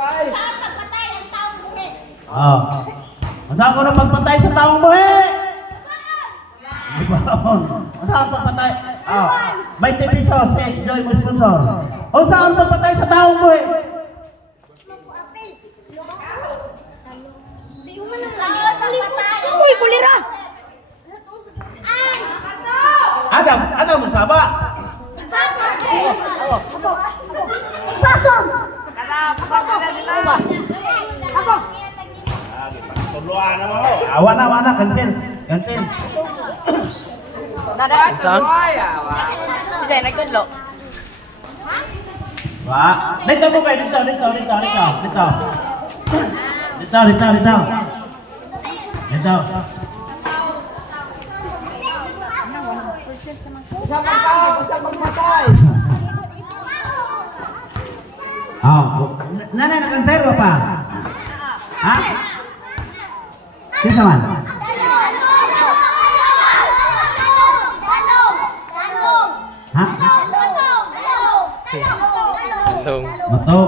Saan magpatay ang taong buhi? Saan ko na pagpatay sa taong buhi? Saan pagpatay? 20 pesos, Joy mo sponsor. O saan pagpatay sa taong buhi? Saan magpatay? Uy, kulira! Adam mo saba. Ipasok! Ako! Tuluan na mo. Awan na, cancel. Saan? Isa, nagkudlo. Dito mo kayo, dito. Nanay, nakansero pa? Ha? Sino man? Ha? Talong. Mato.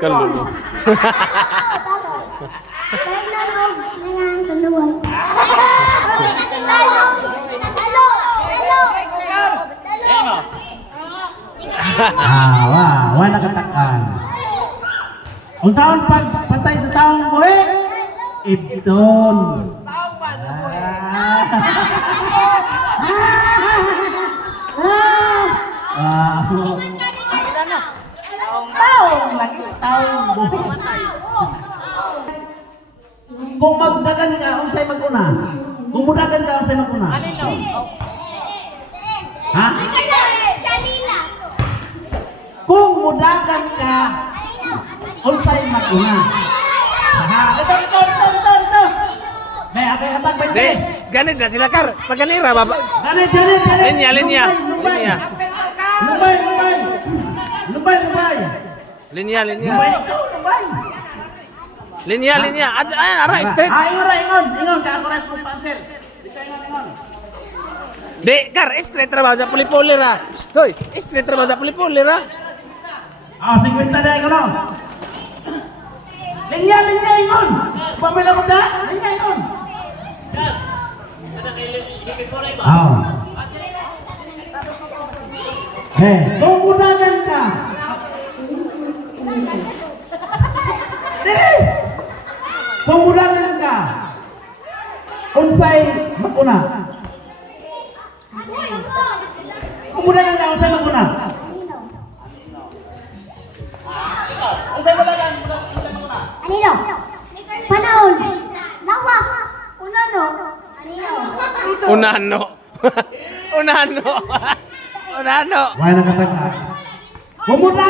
Kalulu. Wala nakatakan. Kung saan pagpatay sa taong buhi? Ibton. Taong buhi. Kung magdagan ka, unsay maguna? Kung mudagan ka, unsay maguna? Ha? Kung mudagan ka, unsay maguna? Ha? Ito. May hatag ba Di, ganit na sila kar. Pagkanira, baba. Ganit. Linya. Lubay. Linya. Lubay. Linya. Ara, straight. Ingon. Kaakurat mo pansel. Dito ingon. Di, kar, straight trabaho sa puli-puli ra. Stoy, straight trabaho sa puli-puli ra. 50 na ingon. Linya ingon. Pamila mo da? Linya ingon. Kung mudagan ka. Kung mudagan ka. Unsay maguna? Kung mudagan ka, unsay maguna? Unsay mudagan? Anino? Panahon! Lawas! Unano? Unano. Wala nakatakas. Kung mudagan